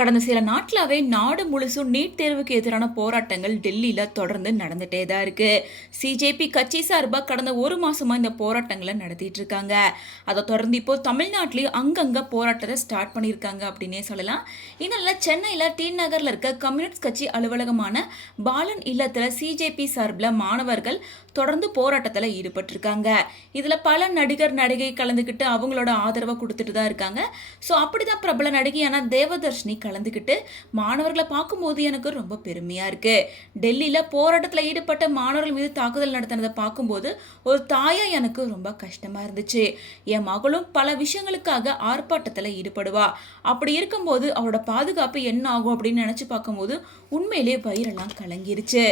கடந்த சில நாட்களாவே நாடு முழுசும் நீட் தேர்வுக்கு எதிரான போராட்டங்கள் டெல்லியில தொடர்ந்து நடந்துட்டே தான் இருக்கு. சிஜேபி கட்சி சார்பாக கடந்த ஒரு மாசமா இந்த போராட்டங்களை நடத்திட்டு இருக்காங்க. அதை தொடர்ந்து இப்போ தமிழ்நாட்டிலேயும் அங்கங்க போராட்டத்தை ஸ்டார்ட் பண்ணியிருக்காங்க அப்படின்னே சொல்லலாம். இதனால சென்னையில டி நகர்ல இருக்க கம்யூனிஸ்ட் கட்சி அலுவலகமான பாலன் இல்லத்துல சிஜேபி சார்பில் மாணவர்கள் தொடர்ந்து போராட்டத்தில் ஈடுபட்டிருக்காங்க. இதுல பல நடிகர் நடிகை கலந்துக்கிட்டு அவங்களோட ஆதரவை கொடுத்துட்டு தான் இருக்காங்க. ஸோ அப்படிதான் பிரபல நடிகையான தேவதர்ஷினி கலந்துக்கிட்டு மாணவர்களை பார்க்கும்போது எனக்கு ரொம்ப பெருமையா இருக்கு. டெல்லியில போராட்டத்தில் ஈடுபட்ட மாணவர்கள் மீது தாக்குதல் நடத்தினதை பார்க்கும்போது ஒரு தாயா எனக்கு ரொம்ப கஷ்டமா இருந்துச்சு. என் மகளும் பல விஷயங்களுக்காக ஆர்ப்பாட்டத்தில் ஈடுபடுவா. அப்படி இருக்கும்போது அவரோட பாதுகாப்பு என்ன ஆகும் அப்படின்னு நினைச்சு பார்க்கும்போது உண்மையிலே வயிறெல்லாம் கலங்கிருச்சு.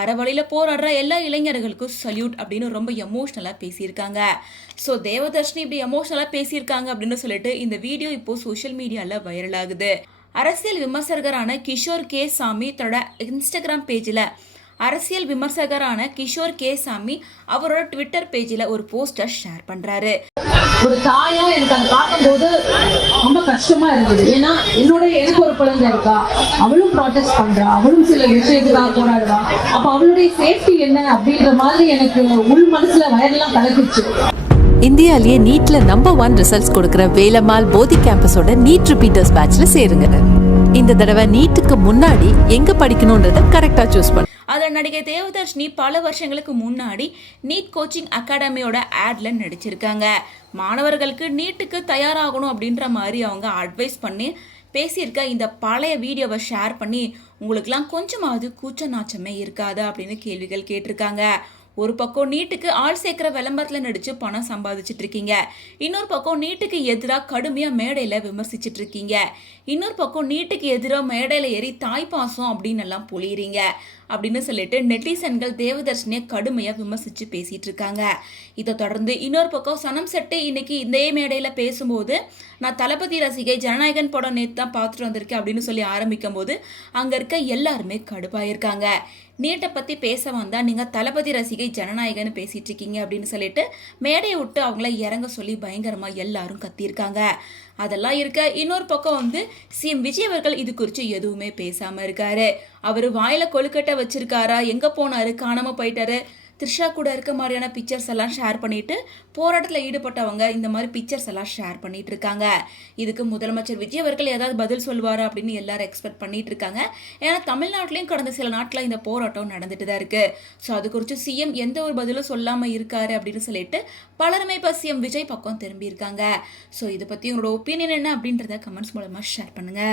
அறவழியில போராடுற எல்லா இளைஞர்களுக்கும் சல்யூட் அப்படின்னு ரொம்ப எமோஷனலா பேசியிருக்காங்க. ஸோ தேவதர்ஷினி இப்படி எமோஷனலா பேசியிருக்காங்க அப்படின்னு சொல்லிட்டு இந்த வீடியோ இப்போ சோஷியல் மீடியால வைரல் ஆகுது. அரசியல் விமர்சகரான கிஷோர் கே சாமி தன்னோட இன்ஸ்டாகிராம் பேஜில் அவரோட ட்விட்டர் பேஜில் ஒரு போஸ்டர் ஷேர் பண்றாரு. ஒரு தாயா எனக்கு அதை பார்க்கும்போது ரொம்ப கஷ்டமா இருந்தது. ஏன்னா எனக்கு ஒரு குழந்தை இருக்கா, அவளும் ப்ராட்டஸ்ட் பண்றா, அவளும் சில விஷயத்துக்காக போராடுறா. அப்ப அவளுடைய சேஃப்டி என்ன அப்படின்ற மாதிரி எனக்கு உள் மனசுல வயதெல்லாம் கலக்குச்சு. இந்தியாலேயே நீட்ல நம்பர் 1 ரிசல்ட்ஸ் கொடுக்கிற வேலம்மாள் போதி கேம்பஸோட நீட் ரிப்பீட்டர்ஸ் பேட்ச்ல சேருங்க. இந்த தடவை நீட்டுக்கு முன்னாடி எங்க படிக்கணும்ன்றத கரெக்டா சூஸ் பண்ணு. அதில் நடிகை தேவதர்ஷினி பல வருஷங்களுக்கு முன்னாடி நீட் கோச்சிங் அகாடமியோட ஆட்ல நடிச்சிருக்காங்க. மாணவர்களுக்கு நீட்டுக்கு தயாராகணும் அப்படின்ற மாதிரி அவங்க அட்வைஸ் பண்ணி பேசியிருக்க இந்த பழைய வீடியோவை ஷேர் பண்ணி உங்களுக்குலாம் கொஞ்சமாவது கூச்ச நாச்சமே இருக்காது அப்படின்னு கேள்விகள் கேட்டிருக்காங்க. ஒரு பக்கம் நீட்டுக்கு ஆள் சேர்க்கிற விளம்பரத்தில் நடிச்சு பணம் சம்பாதிச்சுட்டு இருக்கீங்க, இன்னொரு பக்கம் நீட்டுக்கு எதிராக கடுமையாக மேடையில் விமர்சிச்சுட்டு இருக்கீங்க, இன்னொரு பக்கம் நீட்டுக்கு எதிராக மேடையில் ஏறி தாய்ப்பாசம் அப்படின்னு எல்லாம் பொழியிறீங்க அப்படின்னு சொல்லிட்டு நெட்டிசன்கள் தேவதர்ஷினியை கடுமையாக விமர்சித்து பேசிட்டு இருக்காங்க. இதை தொடர்ந்து இன்னொரு பக்கம் சனம் செட்டு இன்னைக்கு இதே மேடையில் பேசும்போது நான் தளபதி ரசிகை ஜனநாயகன் படம் நேற்று தான் பார்த்துட்டு வந்திருக்கேன் அப்படின்னு சொல்லி ஆரம்பிக்கும் போது அங்கே இருக்க எல்லாருமே கடுப்பாயிருக்காங்க. நீட்டை பற்றி பேச வந்தால் நீங்கள் தளபதி ரசிகை ஜனநாயகன்னு பேசிட்டு இருக்கீங்க அப்படின்னு சொல்லிட்டு மேடையை விட்டு அவங்கள இறங்க சொல்லி பயங்கரமாக எல்லாரும் கத்தியிருக்காங்க. அதெல்லாம் இருக்க இன்னொரு பக்கம் சிஎம் விஜய் அவர்கள் இது குறித்து எதுவுமே பேசாமல் இருக்காரு. அவர் வாயில கொழுக்கட்டை வச்சிருக்காரா, எங்கே போனாரு, காணாமல் போயிட்டாரு, த்ரிஷா கூட இருக்க மாதிரியான பிக்சர்ஸ் எல்லாம் ஷேர் பண்ணிட்டு போராட்டத்தில் ஈடுபட்டவங்க இந்த மாதிரி பிக்சர்ஸ் எல்லாம் ஷேர் பண்ணிட்டு இருக்காங்க. இதுக்கு முதலமைச்சர் விஜய் அவர்கள் ஏதாவது பதில் சொல்வாரா அப்படின்னு எல்லாரும் எக்ஸ்பெக்ட் பண்ணிட்டு இருக்காங்க. ஏன்னா தமிழ்நாட்டிலையும் கடந்த சில நாட்டில் இந்த போராட்டம் நடந்துட்டு தான் இருக்கு. ஸோ அது குறித்து சிஎம் எந்த ஒரு பதிலும் சொல்லாமல் இருக்காரு அப்படின்னு சொல்லிட்டு பலருமே இப்போ சிஎம் விஜய் பக்கம் திரும்பி இருக்காங்க. ஸோ இதை பற்றி உங்களோட ஒப்பீனியன் என்ன அப்படின்றத கமெண்ட்ஸ் மூலமாக ஷேர் பண்ணுங்க.